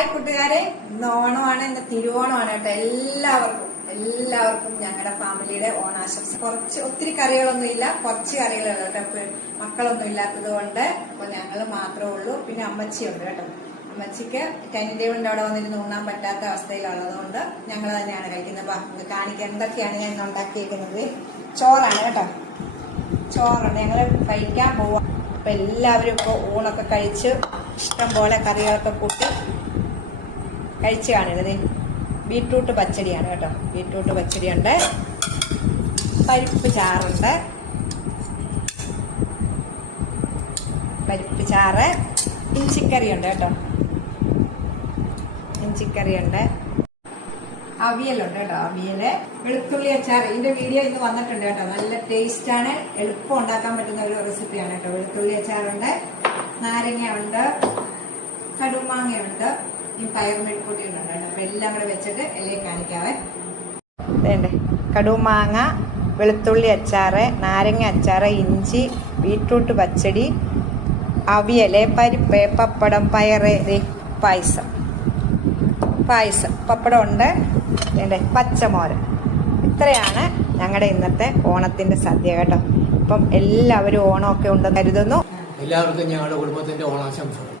Hi കൂട്ടുകാരെ, ഇന്ന് ഓണമാണ്, ഇന്ന് തിരുവോണമാണ് കേട്ടോ. എല്ലാവർക്കും ഞങ്ങളുടെ ഫാമിലിയുടെ ഓണാശംസ. ഒത്തിരി കറികളൊന്നും ഇല്ല, കുറച്ച് കറികളുള്ളൂ കേട്ടോ. മക്കളൊന്നും ഇല്ലാത്തത് കൊണ്ട് അപ്പൊ ഞങ്ങൾ മാത്രമേ ഉള്ളൂ. പിന്നെ അമ്മച്ചിയുണ്ട് കേട്ടോ. അമ്മച്ചിക്ക് ഡൈനിങ് ടേബിളിന്റെ അവിടെ വന്നിരുന്ന് ഉണ്ണാൻ പറ്റാത്ത അവസ്ഥയിലുള്ളത് കൊണ്ട് ഞങ്ങൾ തന്നെയാണ് കഴിക്കുന്നത്. അപ്പൊ കാണിക്കാൻ എന്തൊക്കെയാണ് ഞാൻ ഉണ്ടാക്കിയിരിക്കുന്നത്. ചോറാണ് കേട്ടോ, ചോറാണ്. ഞങ്ങൾ കഴിക്കാൻ പോവാം. അപ്പൊ എല്ലാവരും ഇപ്പോൾ ഊണൊക്കെ കഴിച്ച് ഇഷ്ടം പോലെ കറികളൊക്കെ കൂട്ടി കഴിച്ച് കാണിരുന്നത്. ബീട്രൂട്ട് പച്ചടിയാണ് കേട്ടോ. ബീട്രൂട്ട് പച്ചടിയുണ്ട്, പരിപ്പ് ചാറുണ്ട്, പരിപ്പ് ചാറ്, ഇഞ്ചിക്കറിയുണ്ട് കേട്ടോ. ഇഞ്ചിക്കറിയുണ്ട്, അവിയലുണ്ട് കേട്ടോ. അവിയല്, വെളുത്തുള്ളി അച്ചാർ. ഇതിന്റെ വീഡിയോ ഇന്ന് വന്നിട്ടുണ്ട് കേട്ടോ. നല്ല ടേസ്റ്റ് ആണ്, എളുപ്പം ഉണ്ടാക്കാൻ പറ്റുന്ന ഒരു റെസിപ്പിയാണ് കേട്ടോ. വെളുത്തുള്ളി അച്ചാറുണ്ട്, നാരങ്ങ ഉണ്ട്, കടുമാങ്ങയുണ്ട്, ഈ പയർ മെഴുക്കൂട്ടി ഉണ്ട് കേട്ടോ. അപ്പൊ എല്ലാം കൂടെ വെച്ചിട്ട് എല്ലാം കാണിക്കാവേ. വേണ്ടേ, കടുമാങ്ങ, വെളുത്തുള്ളി അച്ചാറ്, നാരങ്ങ അച്ചാറ്, ഇഞ്ചി, ബീട്രൂട്ട് പച്ചടി, അവിയല്, പരിപ്പ്, പപ്പടം, പയറ്, പായസം, പപ്പടം ഉണ്ട്, പച്ചമോര്. ഇത്രയാണ് ഞങ്ങളുടെ ഇന്നത്തെ ഓണത്തിന്റെ സദ്യ കേട്ടോ. അപ്പം എല്ലാവരും ഓണമൊക്കെ ഉണ്ടെന്ന് കരുതുന്നു. എല്ലാവർക്കും ഞങ്ങളുടെ കുടുംബത്തിന്റെ ഓണാശംസകൾ.